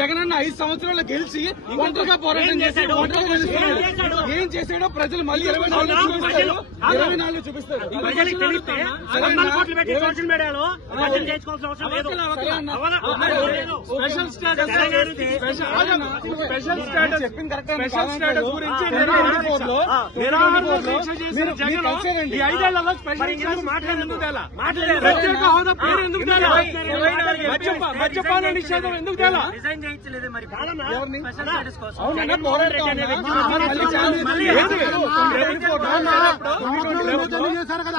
జగన్ అన్న 5 సంవత్సరాలు గెలిచి ఒంటరిగా పోరాటం చేశాడు, ఒంటరిగా గెలుస్తున్నాడు. ఏం చేశాడో ప్రజలు మళ్ళీ 24 చూపిస్తారు. చెప్పింది కరెక్ట్. స్పెషల్ స్టేటస్ గురించి 5 స్పెషల్ ప్రత్యేక హోదా పేరు ఎందుకు మద్యపాన నిషేధం ఎందుకు తేలా?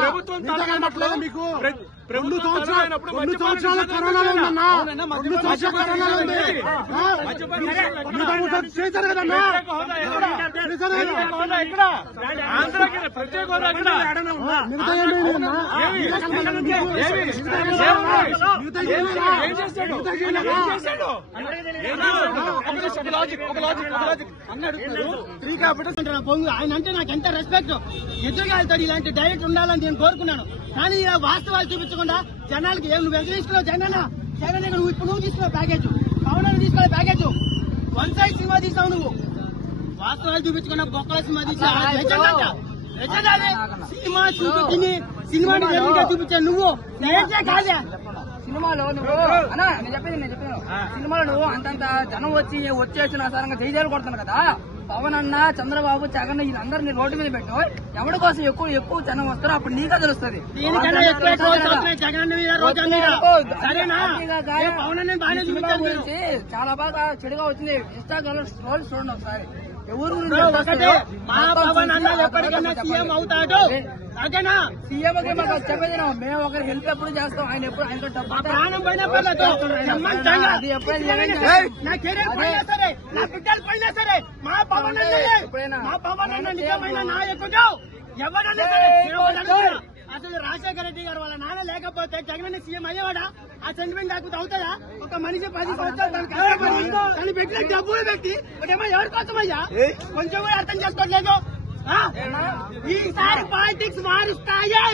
ప్రభుత్వం మీకు 2 సంవత్సరాల కరోనాలో ఉందన్నా, 2 సంవత్సరాల కరోనాలో ఉంది. చేశారు కదన్నా, ఆంధ్రాకి ప్రత్యేక హోదా ఎక్కడ? ఆయన అంటే నాకు ఎంత రెస్పెక్ట్. ఎదురుగా వెళ్తాడు. ఇలాంటి డైరెక్ట్ ఉండాలని నేను కోరుకున్నాను. కానీ ఇలా వాస్తవాలు చూపించకుండా జనాలకి ఏం నువ్వు ఎంత తీసుకున్నావు? జగన్ నువ్వు ఇప్పుడు నువ్వు తీసుకున్నావు ప్యాకేజ్, పవన్ తీసుకోవాలి ప్యాకేజ్. 1 సైడ్ సినిమా తీసావు నువ్వు. వాస్తవాలు చూపించకుండా బొక్కల సినిమా తీసావు. సినిమా చూపించి సినిమాని జగన్గా చూపించావు నువ్వు. కాదే సినిమాలో నువ్వు అన్నా నేను చెప్పాను సినిమాలో నువ్వు అంతంత జనం వచ్చేసిన సారంగా జైజాలు కొడుతున్నావు కదా. పవన్ అన్న, చంద్రబాబు, జగన్ వీళ్ళందరినీ రోడ్డు మీద పెట్టు. ఎవరి కోసం ఎక్కువ జనం వస్తారో అప్పుడు నీకే తెలుస్తుంది. చాలా బాగా చెడుగా వచ్చింది. ఇన్స్టాగ్రామ్ లో స్క్రోల్ చూడండి ఒకసారి. ఎవరు సీఎం అవుతాడు. సీఎం చెప్పేది మేము ఒకరి హెల్ప్ ఎప్పుడు చేస్తాం. ఆయన ఎప్పుడు ఆయన ప్రాణం పోయినా నా కెరీర్ పోయినా సరే, నా బిడ్డలు పోయినా సరే, మా పవన్ నిజమైన నాయకుడు ఎవరన్నా సరే. అసలు రాజశేఖర రెడ్డి గారు వాళ్ళ నాన్న లేకపోతే జగన్ సీఎం అయ్యేవాడా? ఆ సెంటిమెంట్ లేకపోతే అవుతుందా? ఒక మనిషి 10 సంవత్సరాలు తను పెట్టిన డబ్బులు పెట్టి ఒకటేమో ఎవరి కోసమయ్యా? కొంచెం కూడా అర్థం చేసుకోవట్లేదు. ఈసారి పాలిటిక్స్ మారుస్తాయి.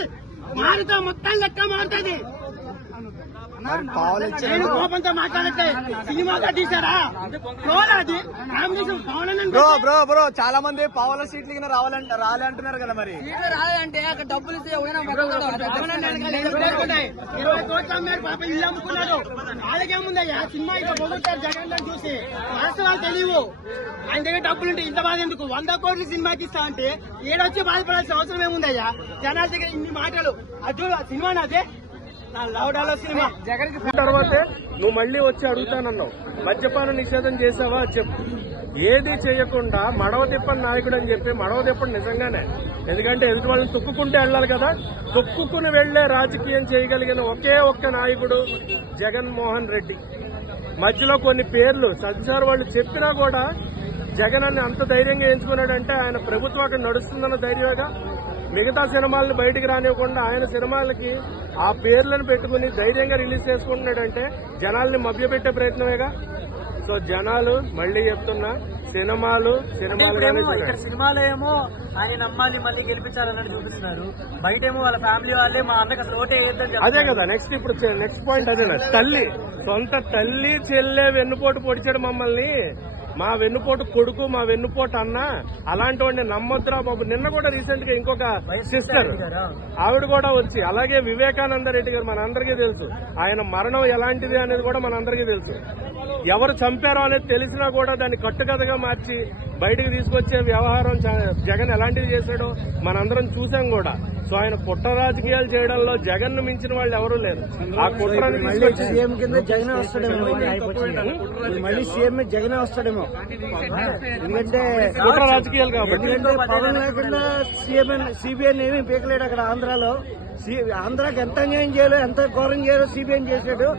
మారుతో మొత్తం లెక్క మారుతుంది. నేను కోపంతో మాట్లాడట్లే. సినిమాగా తీశారా? బ్రో చాలా మంది పావుల సీట్లు రాలే అంటున్నారు కదా. మరి సీట్లు రాలేదంటే అక్కడ డబ్బులు ఇస్తే 20 కోట్లు అమ్మారు పాప, ఇల్లు అమ్ముకున్నాడు. వాళ్ళకేముందయ్యా? సినిమా ఇట్లా పొగుతారు జగన్ చూసి. వాస్తవాలు తెలియవు. ఆయన దగ్గర డబ్బులుంటే ఇంత బాధ ఎందుకు? 100 కోట్లు సినిమాకి ఇస్తా అంటే ఏడొచ్చి బాధపడాల్సిన అవసరం ఏముందయ్యా? జనాల దగ్గర ఇన్ని మాటలు. అది సినిమా నాదే సినిమా. జగన్ తర్వాతే నువ్వు మళ్లీ వచ్చి అడుగుతానన్నావు. మద్యపాన నిషేధం చేసావా చెప్పు. ఏది చేయకుండా మడవ తిప్పని నాయకుడు అని చెప్పి, మడవ తిప్పని నిజంగానే, ఎందుకంటే ఎదుటి వాళ్ళని తొక్కుకుంటే వెళ్లాలి కదా. తొక్కుకుని వెళ్లే రాజకీయం చేయగలిగిన ఒకే ఒక్క నాయకుడు జగన్మోహన్ రెడ్డి. మధ్యలో కొన్ని పేర్లు సంసార్ వాళ్ళు చెప్పినా కూడా జగన్ అని అంత ధైర్యంగా ఎంచుకున్నాడంటే ఆయన ప్రభుత్వం అక్కడ నడుస్తుందన్న ధైర్యంగా. మిగతా సినిమాలను బయటికి రానివ్వకుండా ఆయన సినిమాలకి ఆ పేర్లను పెట్టుకుని ధైర్యంగా రిలీజ్ చేసుకుంటున్నాడంటే జనాల్ని మభ్యపెట్టే ప్రయత్నమేగా. సో జనాలు మళ్లీ చెప్తున్నా, సినిమాలో ఏమో ఆయన నమ్మాలి, మళ్ళీ గెలిపించాలని చూపిస్తున్నారు. బయటేమో వాళ్ళ ఫ్యామిలీ వాళ్ళే మా అన్నకి అసలు ఓటే వేయద్దని. అదే కదా నెక్స్ట్ పాయింట్ అదేనా. సొంత తల్లి చెల్లె వెన్నుపోటు పొడిచాడు మమ్మల్ని. మా వెన్నుపోటు కొడుకు, మా వెన్నుపోటు అన్న, అలాంటి వాడిని నమ్మొద్దురా బాబు. నిన్న కూడా రీసెంట్ గా ఇంకొక సిస్టర్ ఆవిడ కూడా వచ్చి, అలాగే వివేకానంద రెడ్డి గారు మనందరికీ తెలుసు. ఆయన మరణం ఎలాంటిది అనేది కూడా మనందరికీ తెలుసు. ఎవరు చంపారో అనేది తెలిసినా కూడా దాన్ని కట్టుకథగా మార్చి బయటకు తీసుకొచ్చే వ్యవహారం జగన్ ఎలాంటిది చేశాడో మనందరం చూసాం కూడా. సో ఆయన కుట్ర రాజకీయాలు చేయడంలో జగన్ ను మించిన వాళ్ళు ఎవరూ లేరు. ఆ కుట్రని సీఎం కింద జగన్ వస్తాడేమో, మళ్ళీ సీఎం జగన్ వస్తాడేమో. ఎందుకంటే కుట్ర రాజకీయాలు కాబట్టి. పవన్ లేకుండా సిబిఐ ఏమీ పీకలేడు అక్కడ ఆంధ్రాలో. ఆంధ్రాకి ఎంత అన్యాయం చేయాలో, ఎంత ఘోరం చేయాలో సిబిఐ చేశాడు.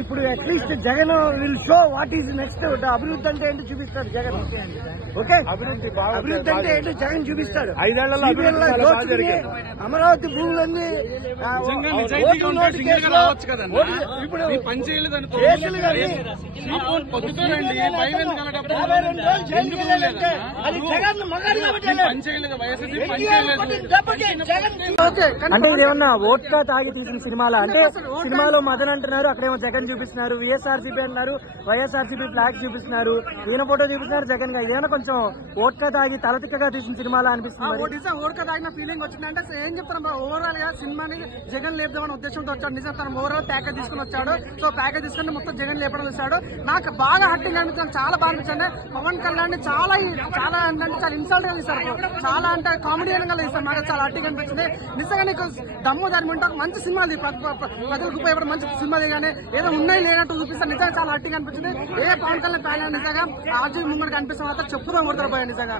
ఇప్పుడు at least Jagan will show what is next. అభివృద్ధి అంటే ఏంటి చూపిస్తాడు జగన్. ఓకే అభివృద్ధి బాగా అభివృద్ధి అంటే ఏంటో జగన్ చూపిస్తాడు. 5 ఏళ్లలో CBN అభివృద్ధి చాలా బాగా దోచుకుని జరిగింది. అమరావతి భూములన్నీ నిజాయితీగా ఉంటే సింగల్ గా రావచ్చు కదన్నా. ఇప్పుడు నీ పని చేయలేదనుకో కేసులు కానీ పొద్దుతోనండి భయం ఎందుకు అలాంటప్పుడు? 52 రోజులు జైలుకి వెళ్ళాలంటే అది జగన్ మగాడు కాబట్టి వెళ్ళాడు. పని చేయలేదు, వైఎస్ఆర్సీ పని చేయలేదు. దెబ్బకి జగన్ అంటే ఇదేమన్నా ఓట్కా తాగి తీసిన సినిమాలా? అంటే సినిమాలో మదన్ అంటున్నారు, అక్కడేమో జగన్ చూపిస్తున్నారు, వైఎస్ఆర్సీపీ అంటున్నారు, వైఎస్ఆర్సీపీ ఫ్లాగ్ చూపిస్తున్నారు, ఈయన ఫోటో చూపిస్తున్నారు జగన్ గా. ఇదేమన్నా కొంచెం ఓట్కా తాగి తలతిక్కగా తీసిన సినిమాలా అనిపిస్తుంది మరి? ఓడిక తాగిన ఫీలింగ్ వచ్చిందంటే ఏం చెప్తాను ఓవరాల్ గా సినిమాని జగన్ లేపుదామని ఉద్దేశంతో వచ్చాడు. నిజం తన ఓవరాల్ ప్యాకేజ్ తీసుకుని వచ్చాడు. సో ప్యాకేజ్ తీసుకుని మొత్తం జగన్ లేపడం వచ్చాడు. నాకు బాగా హట్టింగ్ అనిపించింది, చాలా బాగా అనిపించండి. పవన్ కళ్యాణ్ చాలా అంటే చాలా ఇన్సల్ట్ గా తీస్తారు, చాలా అంటే కామెడియన్ గా తీస్తారు. నాకు చాలా హట్టింగ్ అనిపించింది. నిజంగా నీకు దమ్ము దాని ఉంటే ఒక మంచి సినిమా ప్రజలకు ఉపయోగపడే మంచి సినిమా కానీ ఏదో ఉన్నాయి లేనట్టు చూపిస్తారు. నిజంగా చాలా హట్టింగ్ అనిపించింది. ఏ పవన్ కళ్యాణ్ ప్యాన్ నిజంగా ఆర్జీ ముంగడికి అనిపిస్తే మాత్రం చెప్పుదాం కొడతారు పోయా నిజంగా.